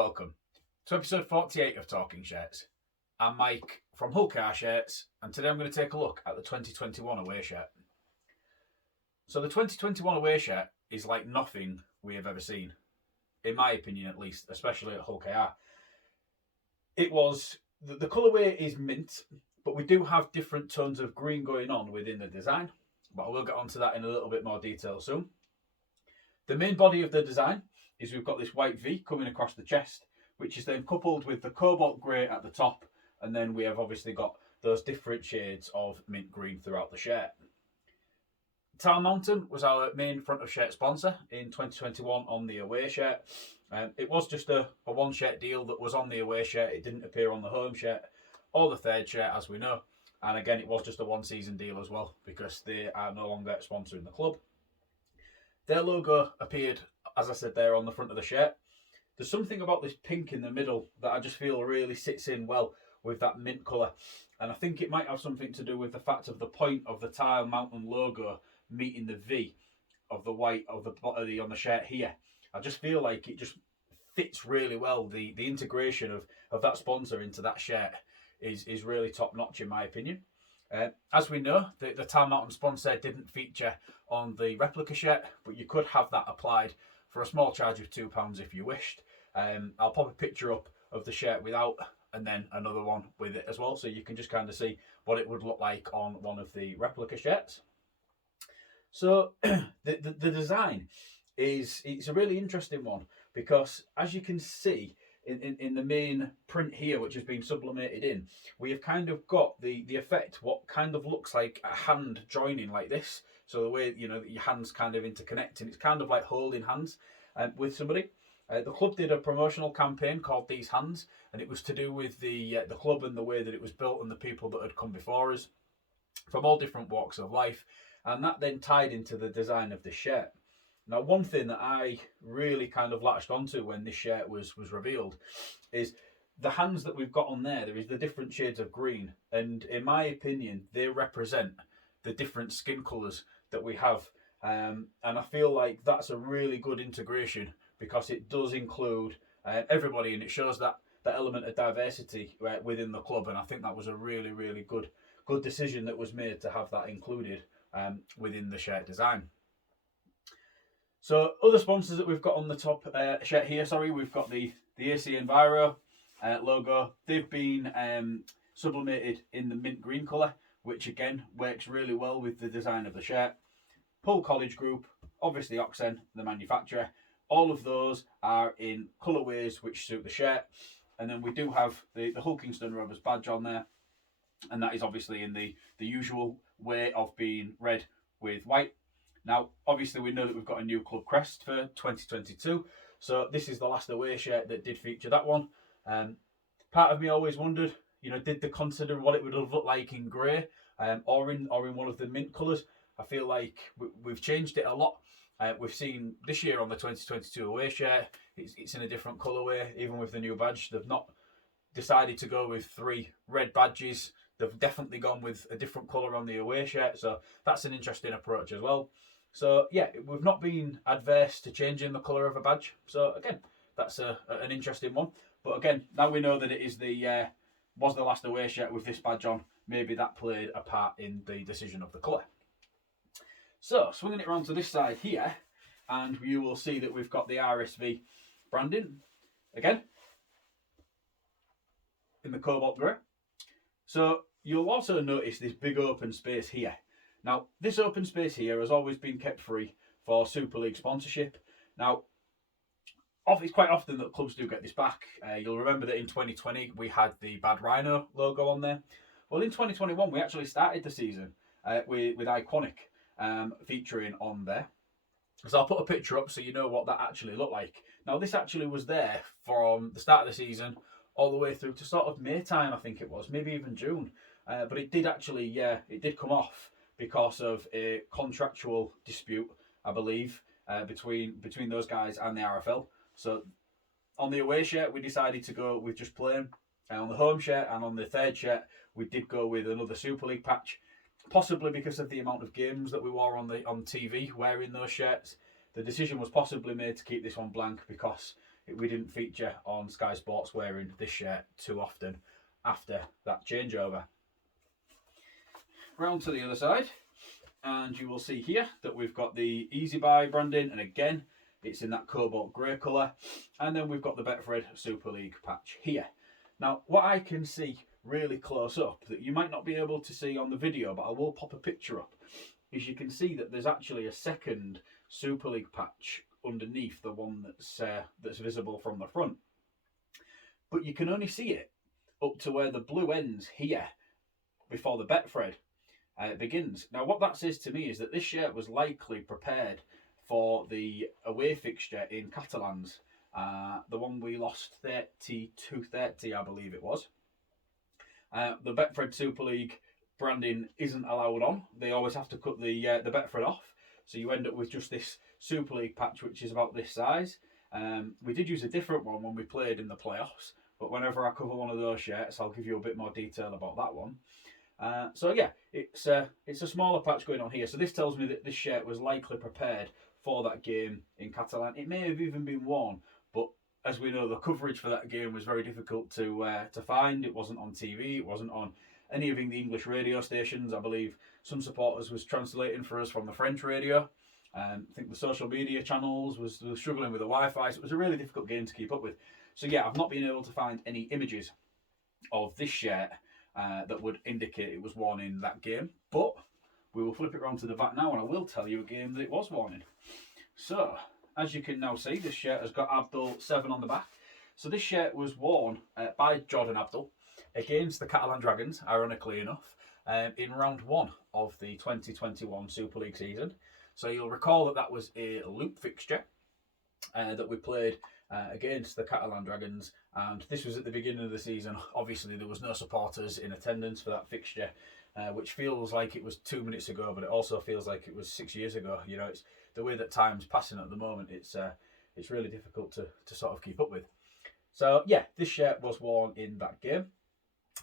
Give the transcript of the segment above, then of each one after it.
Welcome to episode 48 of Talking Shirts. I'm Mike from Hull Car Shirts, and today I'm going to take a look at the 2021 away shirt. So the 2021 away shirt is like nothing we have ever seen, in my opinion at least, especially at Hull KR. It was, the colourway is mint, but we do have different tones of green going on within the design, but I will get onto that in a little bit more detail soon. The main body of the design is we've got this white V coming across the chest, which is then coupled with the cobalt grey at the top, and then we have obviously got those different shades of mint green throughout the shirt. Tile Mountain was our main front of shirt sponsor in 2021 on the away shirt. It was just a one shirt deal that was on the away shirt. It didn't appear on the home shirt or the third shirt, as we know. And again, it was just a one season deal as well, because they are no longer sponsoring the club. Their logo appeared, as I said, there on the front of the shirt. There's something about this pink in the middle that I just feel really sits in well with that mint colour. And I think it might have something to do with the fact of the point of the Tile Mountain logo meeting the V of the white of the body on the shirt here. I just feel like it just fits really well. The integration of that sponsor into that shirt is really top notch in my opinion. As we know, the Tile Mountain sponsor didn't feature on the replica shirt, but you could have that applied for a small charge of £2 if you wished. I'll pop a picture up of the shirt without, and then another one with it as well, so you can just kind of see what it would look like on one of the replica shirts. So the design it's a really interesting one, because as you can see in the main print here, which has been sublimated in, we have kind of got the effect what kind of looks like a hand joining like this. So the way, you know, your hands kind of interconnect, and it's kind of like holding hands with somebody. The club did a promotional campaign called These Hands, and it was to do with the club and the way that it was built and the people that had come before us from all different walks of life, and that then tied into the design of the shirt. Now, one thing that I really kind of latched onto when this shirt was revealed is the hands that we've got on there. There is the different shades of green, and in my opinion, they represent the different skin colours that we have. And I feel like that's a really good integration, because it does include everybody, and it shows that element of diversity within the club. And I think that was a really, really good decision that was made to have that included within the shirt design. So other sponsors that we've got on the top shirt here, we've got the AC Enviro logo. They've been sublimated in the mint green colour, which again works really well with the design of the shirt. Hull College Group, obviously Oxen, the manufacturer. All of those are in colourways which suit the shirt. And then we do have the Hull Kingston Rovers badge on there, and that is obviously in the usual way of being red with white. Now, obviously, we know that we've got a new club crest for 2022, so this is the last away shirt that did feature that one. Part of me always wondered, you know, did they consider what it would have looked like in grey or in one of the mint colours? I feel like we've changed it a lot. We've seen this year on the 2022 away shirt, it's in a different colourway, even with the new badge. They've not decided to go with 3 red badges. They've definitely gone with a different colour on the away shirt, so that's an interesting approach as well. So yeah, we've not been adverse to changing the colour of a badge. So again, that's an interesting one. But again, now we know that it is was the last away shirt with this badge on. Maybe that played a part in the decision of the colour. So swinging it around to this side here, and you will see that we've got the RSV branding again in the cobalt grey. So you'll also notice this big open space here. Now, this open space here has always been kept free for Super League sponsorship. Now, it's quite often that clubs do get this back. You'll remember that in 2020 we had the Bad Rhino logo on there. Well, in 2021 we actually started the season with Iconic featuring on there. So I'll put a picture up so you know what that actually looked like. Now, this actually was there from the start of the season all the way through to sort of May time, I think it was, maybe even June. But it did actually, it did come off because of a contractual dispute, I believe, between those guys and the RFL. So on the away shirt, we decided to go with just plain. On the home shirt and on the third shirt, we did go with another Super League patch, possibly because of the amount of games that we wore on TV wearing those shirts. The decision was possibly made to keep this one blank because we didn't feature on Sky Sports wearing this shirt too often after that changeover. Round to the other side, and you will see here that we've got the Easy Buy branding, and again, it's in that cobalt grey colour. And then we've got the Betfred Super League patch here. Now, what I can see really close up, that you might not be able to see on the video, but I will pop a picture up, is you can see that there's actually a second Super League patch underneath the one that's visible from the front. But you can only see it up to where the blue ends here before the Betfred begins. Now, what that says to me is that this shirt was likely prepared for the away fixture in Catalans, the one we lost 32-30, I believe it was. The Betfred Super League branding isn't allowed on. They always have to cut the Betfred off, so you end up with just this Super League patch, which is about this size. We did use a different one when we played in the playoffs, but whenever I cover one of those shirts, I'll give you a bit more detail about that one. So yeah, it's a smaller patch going on here. So this tells me that this shirt was likely prepared for that game in Catalan. It may have even been worn, but as we know, the coverage for that game was very difficult to find. It wasn't on TV. It wasn't on any of the English radio stations. I believe some supporters was translating for us from the French radio. I think the social media channels was struggling with the Wi-Fi, so it was a really difficult game to keep up with. So yeah, I've not been able to find any images of this shirt that would indicate it was worn in that game, but we will flip it around to the back now and I will tell you a game that it was worn in. So, as you can now see, this shirt has got Abdull 7 on the back. So this shirt was worn by Jordan Abdull against the Catalan Dragons, ironically enough, in round 1 of the 2021 Super League season. So you'll recall that that was a loop fixture that we played against the Catalan Dragons, and this was at the beginning of the season. Obviously there was no supporters in attendance for that fixture, which feels like it was 2 minutes ago, but it also feels like it was 6 years ago. You know, it's the way that time's passing at the moment. It's really difficult to sort of keep up with. So yeah, this shirt was worn in that game.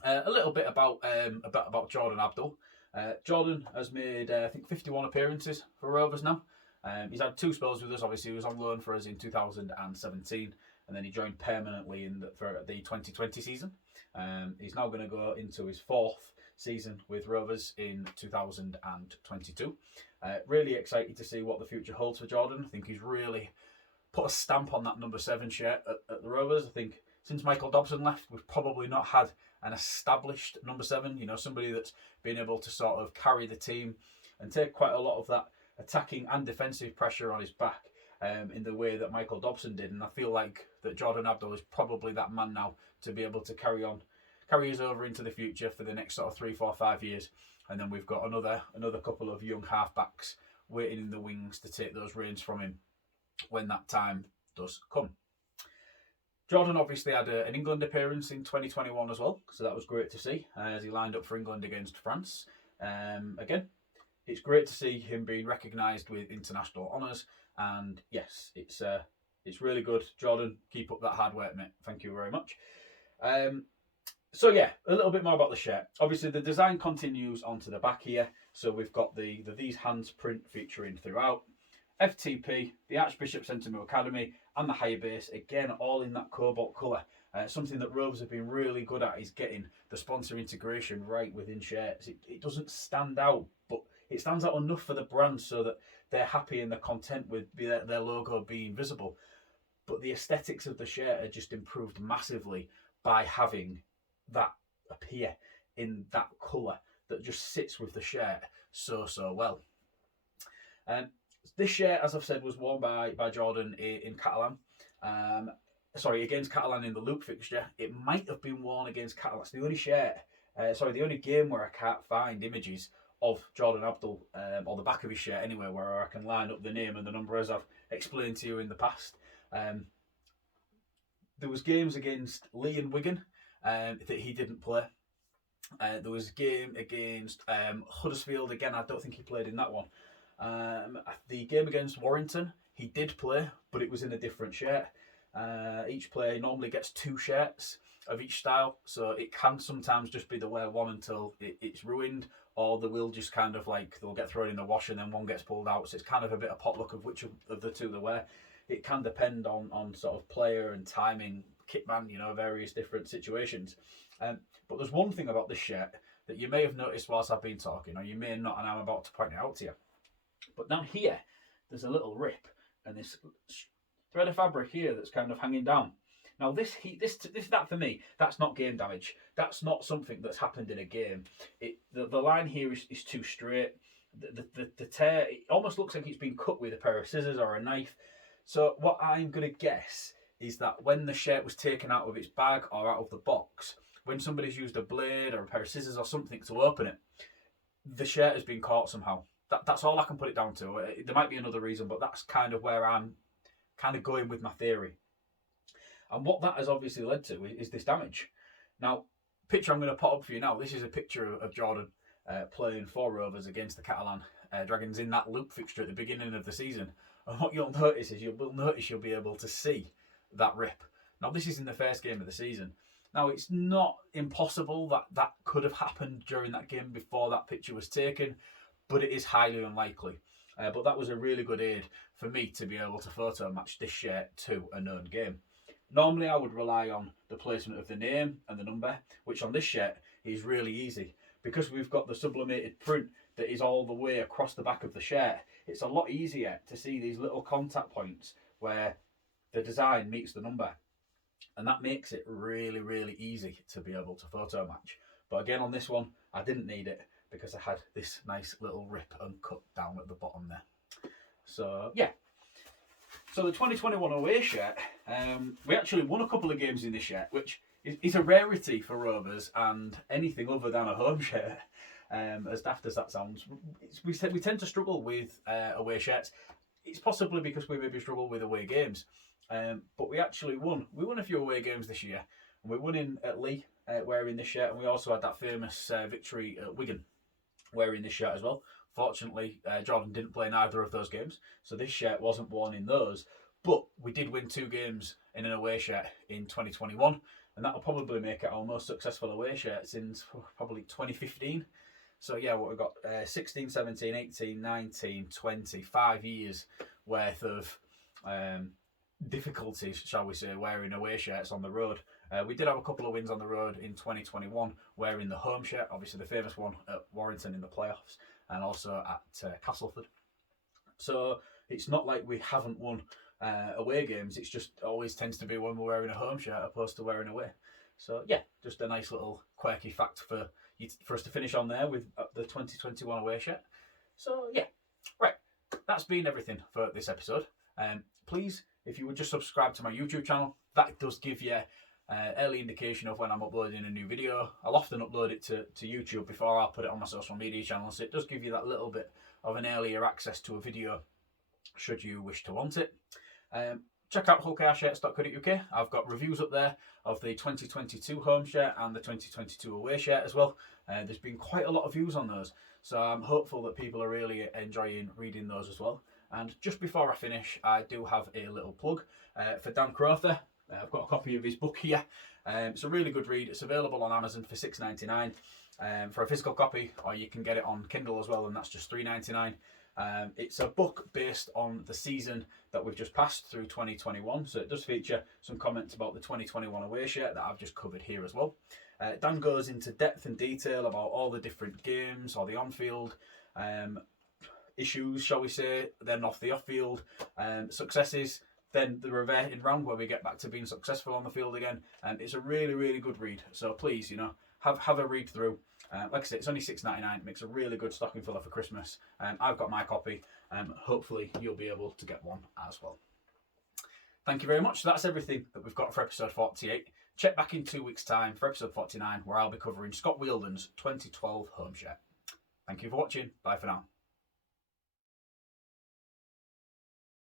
A little bit about Jordan Abdull. Jordan has made I think 51 appearances for Rovers now. He's had 2 spells with us. Obviously, he was on loan for us in 2017, and then he joined permanently for the 2020 season. He's now going to go into his 4th season with Rovers in 2022. Really excited to see what the future holds for Jordan. I think he's really put a stamp on that number 7 shirt at the Rovers. I think since Michael Dobson left, we've probably not had an established number 7. You know, somebody that's been able to sort of carry the team and take quite a lot of that attacking and defensive pressure on his back in the way that Michael Dobson did. And I feel like that Jordan Abdull is probably that man now to be able to carry us over into the future for the next sort of 3, 4, 5 years. And then we've got another couple of young halfbacks waiting in the wings to take those reins from him when that time does come. Jordan obviously had an England appearance in 2021 as well, so that was great to see as he lined up for England against France. Again, it's great to see him being recognised with international honours, and yes, it's really good. Jordan, keep up that hard work, mate. Thank you very much. So yeah, a little bit more about the shirt. Obviously, the design continues onto the back here, so we've got the These Hands print featuring throughout. FTP, the Archbishop Centennial Academy, and the higher base, again, all in that cobalt colour. Something that Rovers have been really good at is getting the sponsor integration right within shirts. It doesn't stand out, but it stands out enough for the brand so that they're happy and they're content with their logo being visible. But the aesthetics of the shirt are just improved massively by having that appear in that colour that just sits with the shirt so well. This shirt, as I've said, was worn by Jordan in Catalan. Against Catalan in the loop fixture. It might have been worn against Catalan. It's the only the only game where I can't find images of Jordan Abdull, or the back of his shirt anywhere, where I can line up the name and the number as I've explained to you in the past. There was games against Lee and Wigan that he didn't play. There was a game against Huddersfield. Again, I don't think he played in that one. The game against Warrington, he did play, but it was in a different shirt. Each player normally gets 2 shirts of each style, so it can sometimes just be the wear one until it's ruined, or they will just kind of they'll get thrown in the wash and then one gets pulled out, so it's kind of a bit of potluck of which of the 2 they wear. it can depend on sort of player and timing, kitman, you know, various different situations. But there's one thing about this shirt that you may have noticed whilst I've been talking, or you may not, and I'm about to point it out to you. But down here, there's a little rip, and this thread of fabric here that's kind of hanging down. Now that for me, that's not game damage. That's not something that's happened in a game. The line here is too straight. The tear, it almost looks like it's been cut with a pair of scissors or a knife. So what I'm going to guess is that when the shirt was taken out of its bag or out of the box, when somebody's used a blade or a pair of scissors or something to open it, the shirt has been caught somehow. That's all I can put it down to. There might be another reason, but that's kind of where I'm kind of going with my theory. And what that has obviously led to is this damage. Now, picture I'm going to put up for you now. This is a picture of Jordan playing for Rovers against the Catalan Dragons in that loop fixture at the beginning of the season. And what you'll notice is you'll be able to see that rip. Now, this is in the first game of the season. Now, it's not impossible that could have happened during that game before that picture was taken, but it is highly unlikely. But that was a really good aid for me to be able to photo match this shirt to a known game. Normally, I would rely on the placement of the name and the number, which on this shirt is really easy. Because we've got the sublimated print that is all the way across the back of the shirt, it's a lot easier to see these little contact points where the design meets the number. And that makes it really, really easy to be able to photo match. But again, on this one, I didn't need it because I had this nice little rip and cut down at the bottom there. So, yeah. So the 2021 away shirt, we actually won a couple of games in this shirt, which is a rarity for Rovers and anything other than a home shirt. As daft as that sounds, we tend to struggle with away shirts. It's possibly because we maybe struggle with away games. But we actually won. We won a few away games this year. And we won at Leigh wearing this shirt. And we also had that famous victory at Wigan wearing this shirt as well. Fortunately, Jordan didn't play in either of those games. So this shirt wasn't worn in those. But we did win 2 games in an away shirt in 2021. And that'll probably make it our most successful away shirt since probably 2015. So yeah, what we've got 16, 17, 18, 19, 20, 5 years worth of difficulties, shall we say, wearing away shirts on the road. We did have a couple of wins on the road in 2021 wearing the home shirt, obviously the famous one at Warrington in the playoffs and also at Castleford. So it's not like we haven't won away games, it's just always tends to be when we're wearing a home shirt opposed to wearing away. So yeah, just a nice little quirky fact for us to finish on there with the 2021 away shirt. So yeah, right, that's been everything for this episode. Please, if you would just subscribe to my YouTube channel, that does give you early indication of when I'm uploading a new video. I'll often upload it to YouTube before I'll put it on my social media channel, so it does give you that little bit of an earlier access to a video should you wish to want it. Check out hullcarshirts.co.uk. I've got reviews up there of the 2022 home shirt and the 2022 away shirt as well. There's been quite a lot of views on those, so I'm hopeful that people are really enjoying reading those as well. And just before I finish, I do have a little plug for Dan Crowther. I've got a copy of his book here. It's a really good read. It's available on Amazon for $6.99 for a physical copy, or you can get it on Kindle as well, and that's just $3.99. It's a book based on the season that we've just passed through 2021, so it does feature some comments about the 2021 away shirt that I've just covered here as well. Dan goes into depth and detail about all the different games or the on-field issues, shall we say, then off the off-field successes, then the reverting round where we get back to being successful on the field again. And it's a really, really good read. So please, have a read through. Like I said, it's only $6.99. It makes a really good stocking filler for Christmas. I've got my copy. Hopefully you'll be able to get one as well. Thank you very much. So that's everything that we've got for episode 48. Check back in 2 weeks' time for episode 49, where I'll be covering Scott Wheeldon's 2012 home shirt. Thank you for watching. Bye for now.